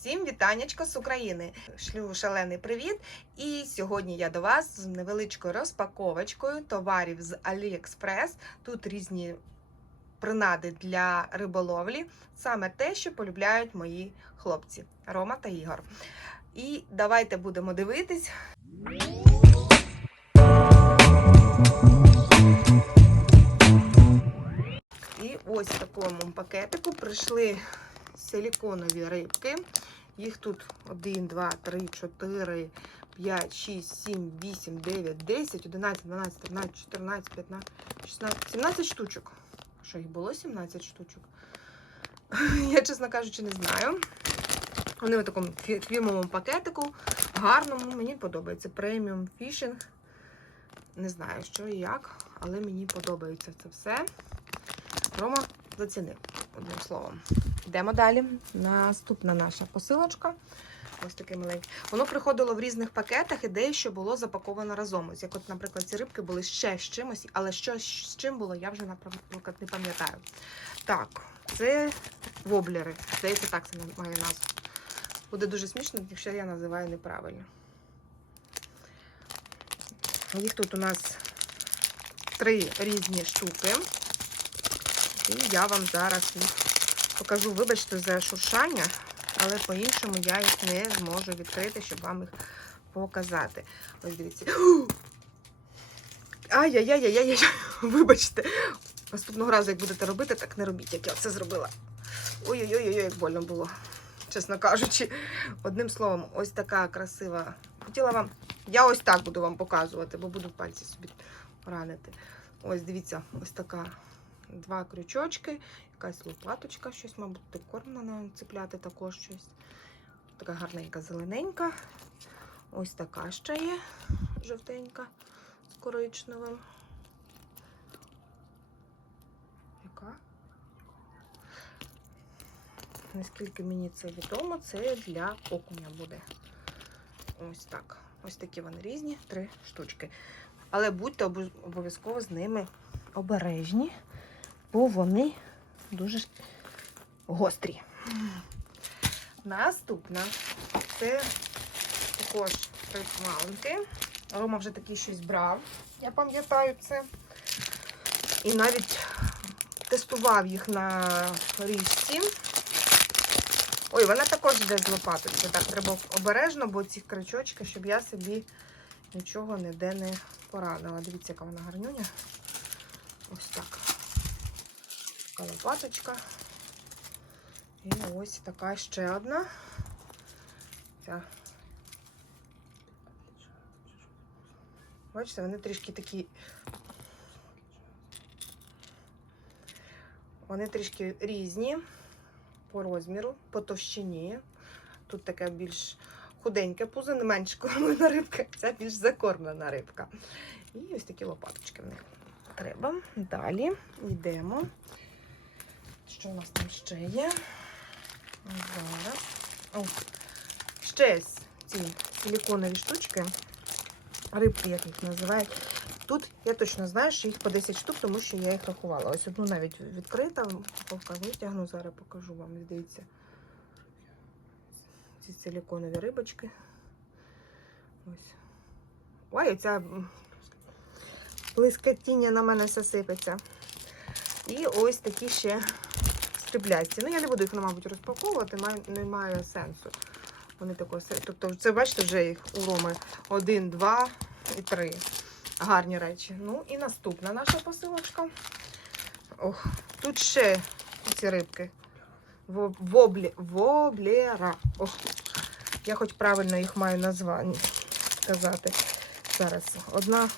Всім вітаннячко з України! Шлю шалений привіт! І сьогодні я до вас з невеличкою розпаковочкою товарів з AliExpress. Тут різні принади для риболовлі, саме те, що полюбляють мої хлопці Рома та Ігор. І давайте будемо дивитись. І ось в такому пакетику прийшли силіконові рибки. Їх тут 1, 2, 3, 4, 5, 6, 7, 8, 9, 10, 11, 12, 13, 14, 15, 16, 17 штучок. Що їх було 17 штучок? Я, чесно кажучи, не знаю. Вони в такому фірмовому пакетику, гарному, мені подобається. Преміум фішинг. Не знаю, що і як, але мені подобається це все. Рома зацінив, одним словом. Йдемо далі. Наступна наша посилочка. Ось такий маленький. Воно приходило в різних пакетах і дещо було запаковано разом. Ось як, от, наприклад, ці рибки були ще з чимось, але що з чим було, я вже, наприклад, не пам'ятаю. Так, це воблери. Здається, так це має назву. Буде дуже смішно, якщо я називаю неправильно. Їх тут у нас три різні штуки. І я вам зараз їх покажу, вибачте, за шуршання, але по-іншому я їх не зможу відкрити, щоб вам їх показати. Ось дивіться. Ай-яй-яй-яй-яй, вибачте. Наступного разу, як будете робити, так не робіть, як я це зробила. Ой-ой-ой, як больно було, чесно кажучи. Одним словом, ось така красива. Хотіла вам. Я ось так буду вам показувати, бо буду пальці собі ранити. Ось дивіться, ось така два крючочки, якась лопаточка, щось, мабуть, корм на неї цепляти також щось. Така гарненька зелененька. Ось така ще є жовтенька з коричневим. Яка? Наскільки мені це відомо, це для окуня буде. Ось так. Ось такі вони різні, три штучки. Але будьте обов'язково з ними обережні, бо вони дуже гострі. Наступна це також присмалки. Рома вже такий щось брав, я пам'ятаю це. І навіть тестував їх на річці. Ой, вона також йде з лопаточки. Так, треба обережно, бо ці крючочки, щоб я собі нічого ніде не поранила. Дивіться, яка вона гарнюня. Ось так. Така лопаточка. І ось така ще одна. Ця. Бачите, вони трішки такі. Вони трішки різні по розміру, по товщині. Тут таке більш худеньке пузо, не менш кормлена рибка, ця більш закормлена рибка. І ось такі лопаточки в них треба. Далі йдемо. Що у нас там ще є? Зараз. О, ще ці силіконові штучки. Рибки, як їх називають. Тут я точно знаю, що їх по 10 штук, тому що я їх рахувала. Ось одну навіть відкрита, поки витягну, зараз покажу вам, здається. Ці силіконові рибочки. Ось. Ой, оця м, блискотіння на мене все сипеться. І ось такі ще стріблясті. Ну, я не буду їх, мабуть, розпаковувати, немає сенсу. Вони такої, се- тобто, це бачите, вже їх у Роми один, два і три. Гарні речі. Ну і наступна наша посилочка. Ох, тут ще ці рибки. Во- Воблі, воблера. Ох, я хоч правильно їх маю названня сказати. Зараз одна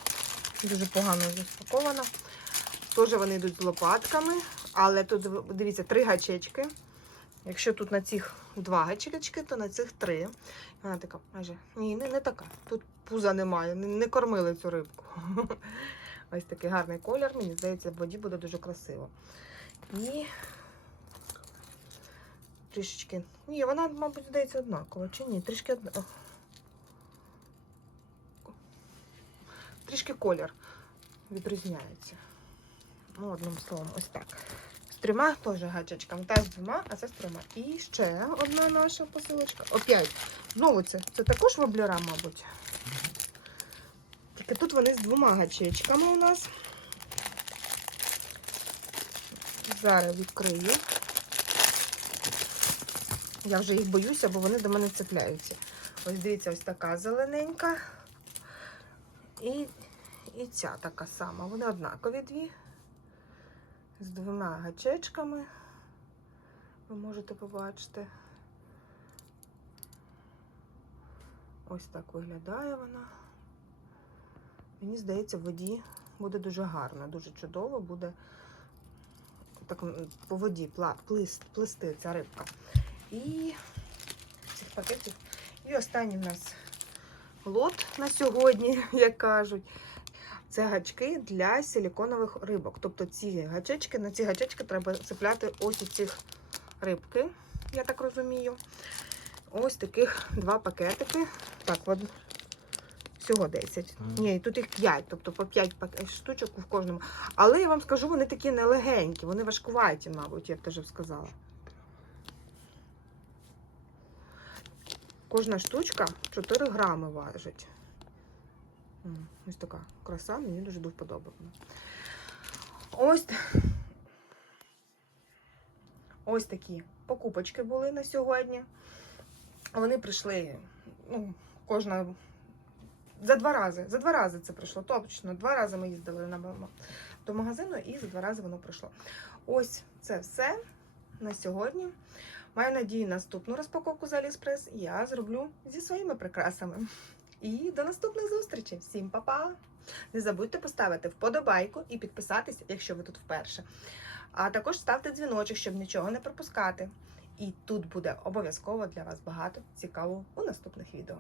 дуже погано розпакована. Теж вони йдуть лопатками, але тут, дивіться, три гачечки. Якщо тут на цих два гачечки, то на цих три. Вона така майже. Ні, не, не така. Тут пуза немає, не, не кормили цю рибку. Ось такий гарний колір, мені здається, в воді буде дуже красиво. І трішечки. Ні, вона, мабуть, здається, однакова. Чи ні? Трішки. Трішки колір відрізняється. Ну, одним словом, ось так. Ось трьома теж гачечками. Та з двома, а це з трьома. І ще одна наша посилочка. Опять. Знову це. Це також воблера, мабуть. Тільки тут вони з двома гачечками у нас. Зараз відкрию. Я вже їх боюся, бо вони до мене цепляються. Ось дивіться, ось така зелененька. І, і ця така сама. Вони однакові дві. З двома гачечками. Ви можете побачити. Ось так виглядає вона. Мені здається, в воді буде дуже гарно, дуже чудово буде так по воді плисти ця рибка. І цих пакетів. І останній в нас лот на сьогодні, як кажуть. Це гачки для силіконових рибок. Тобто ці гачечки, на ці гачечки треба цепляти ось у цих рибки, я так розумію. Ось таких два пакетики. Так, от всього 10. Мгм. Ні, тут їх 5, тобто по 5 штучок в кожному. Але я вам скажу, вони такі нелегенькі, вони важкуваті, мабуть, я б теж б сказала. Кожна штучка 4 грами важить. Ось така краса, мені дуже вподоби. вона. Ось, ось такі покупочки були на сьогодні. Вони прийшли, ну, кожна за два рази. За два рази це прийшло. Точно, два рази ми їздили на до магазину і за два рази воно прийшло. Ось це все на сьогодні. Маю надію, наступну розпаковку з Аліекспрес я зроблю зі своїми прикрасами. І до наступних зустрічей. Всім па-па! Не забудьте поставити вподобайку і підписатися, якщо ви тут вперше. А також ставте дзвіночок, щоб нічого не пропускати. І тут буде обов'язково для вас багато цікавого у наступних відео.